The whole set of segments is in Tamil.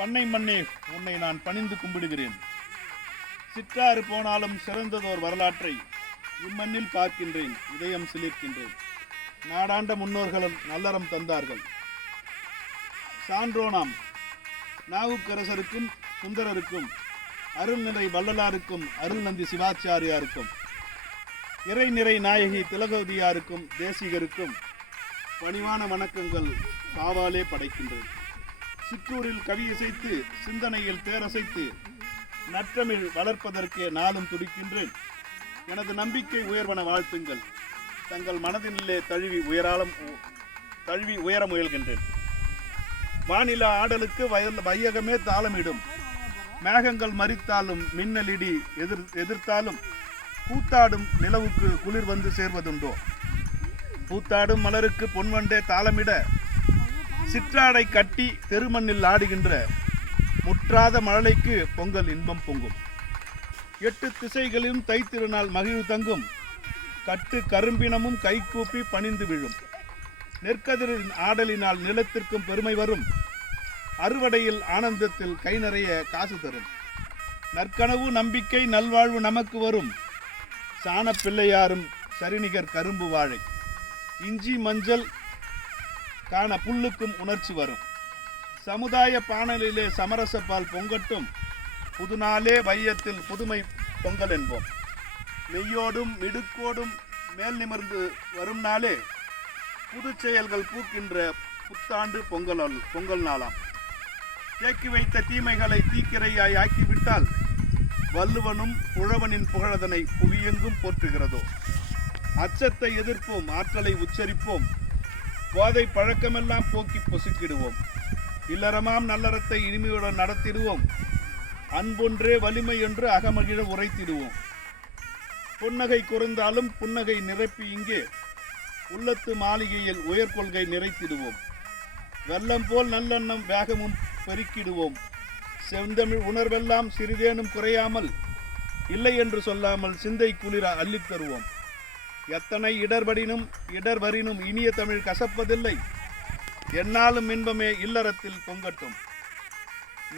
பண்ணை மண்ணே, உன்னை நான் பணிந்து கும்பிடுகிறேன். சிற்றாறு போனாலும் சிறந்ததோர் வரலாற்றை இம்மண்ணில் பார்க்கின்றேன், இதயம் சிலிர்க்கின்றேன். நாடாண்ட முன்னோர்களும் நல்லறம் தந்தார்கள். சான்றோனாம் நாவுக்கரசருக்கும் சுந்தரருக்கும், அருள்நிறை வள்ளலாருக்கும், அருள்நந்தி சிவாச்சாரியாருக்கும், இறைநிறை நாயகி திலகவதியாருக்கும், தேசிகருக்கும் பணிவான வணக்கங்கள் காவாலே படைக்கின்றேன். சிற்றூரில் கவி இசைத்து, சிந்தனையில் தேரசைத்து, நற்றமிழ் வளர்ப்பதற்கே நாளும் துடிக்கின்றேன். எனது நம்பிக்கை உயர்வன வாழ்த்துங்கள். தங்கள் மனதினிலே தழுவி உயர முயல்கின்றேன். வானிலா ஆடலுக்கு வையகமே தாளமிடும். மேகங்கள் மறித்தாலும், மின்னலிடி எதிர்த்தாலும், கூத்தாடும் நிலவுக்கு குளிர் வந்து சேர்வதுண்டோ? பூத்தாடும் மலருக்கு பொன்வண்டே தாளமிட, சிற்றாடை கட்டி தெருமண்ணில் ஆடுகின்ற முற்றாத மழலைக்கு பொங்கல் இன்பம் பொங்கும். 8 திசைகளிலும் தைத்திருநாள் மகிழ்வு தங்கும். கட்டு கரும்பினமும் கைகூப்பி பணிந்து விழும். நெற்கதிரின் ஆடலினால் நிலத்திற்கும் பெருமை வரும். அறுவடையில் ஆனந்தத்தில் கை நிறைய காசு தரும். நற்கனவு நம்பிக்கை நல்வாழ்வு நமக்கு வரும். சாண பிள்ளையாரும் சரிநிகர் கரும்பு வாழை. இஞ்சி மஞ்சள் காண புல்லுக்கும் உணர்ச்சி வரும். சமுதாய பானலிலே சமரசப்பால் பொங்கட்டும். புதுநாளே வையத்தில் புதுமை பொங்கல் என்போம். மெய்யோடும் மிடுக்கோடும் மேல் நிமிர்ந்து வரும் நாளே புது செயல்கள் பூக்கின்ற புத்தாண்டு பொங்கல் நாளாம். தேக்கி வைத்த தீமைகளை தீக்கிரையாய் ஆக்கிவிட்டால் வள்ளுவனும் புழவனின் புகழதனை புவியெங்கும் போற்றுகிறதோ. அச்சத்தை எதிர்ப்போம், ஆற்றலை உச்சரிப்போம். போதை பழக்கமெல்லாம் போக்கி பொசுக்கிடுவோம். இல்லறமாம் நல்லறத்தை இனிமையுடன் நடத்திடுவோம். அன்பொன்றே வலிமை என்று அகமகிழ உரைத்திடுவோம். புன்னகை குறைந்தாலும் புன்னகை நிரப்பி இங்கே உள்ளத்து மாளிகையில் உயர்கொள்கை நிறைத்திடுவோம். வெள்ளம் போல் நல்லெண்ணம் வேகமும் பெருக்கிடுவோம். செந்தமிழ் உணர்வெல்லாம் சிறிதேனும் குறையாமல், இல்லை என்று சொல்லாமல் சிந்தை குளிர அள்ளித் தருவோம். எத்தனை இடர்வரினும் இனிய தமிழ் கசப்பதில்லை. என்னாலும் இன்பமே இல்லறத்தில் பொங்கட்டும்.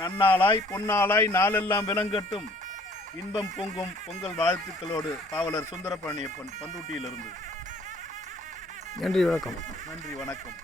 நன்னாளாய் பொன்னாளாய் நாளெல்லாம் விளங்கட்டும். இன்பம் பொங்கும் பொங்கல் வாழ்த்துக்களோடு பாவலர் சுந்தரபாணியப்பன், பண்ருட்டியிலிருந்து. நன்றி, வணக்கம். நன்றி, வணக்கம்.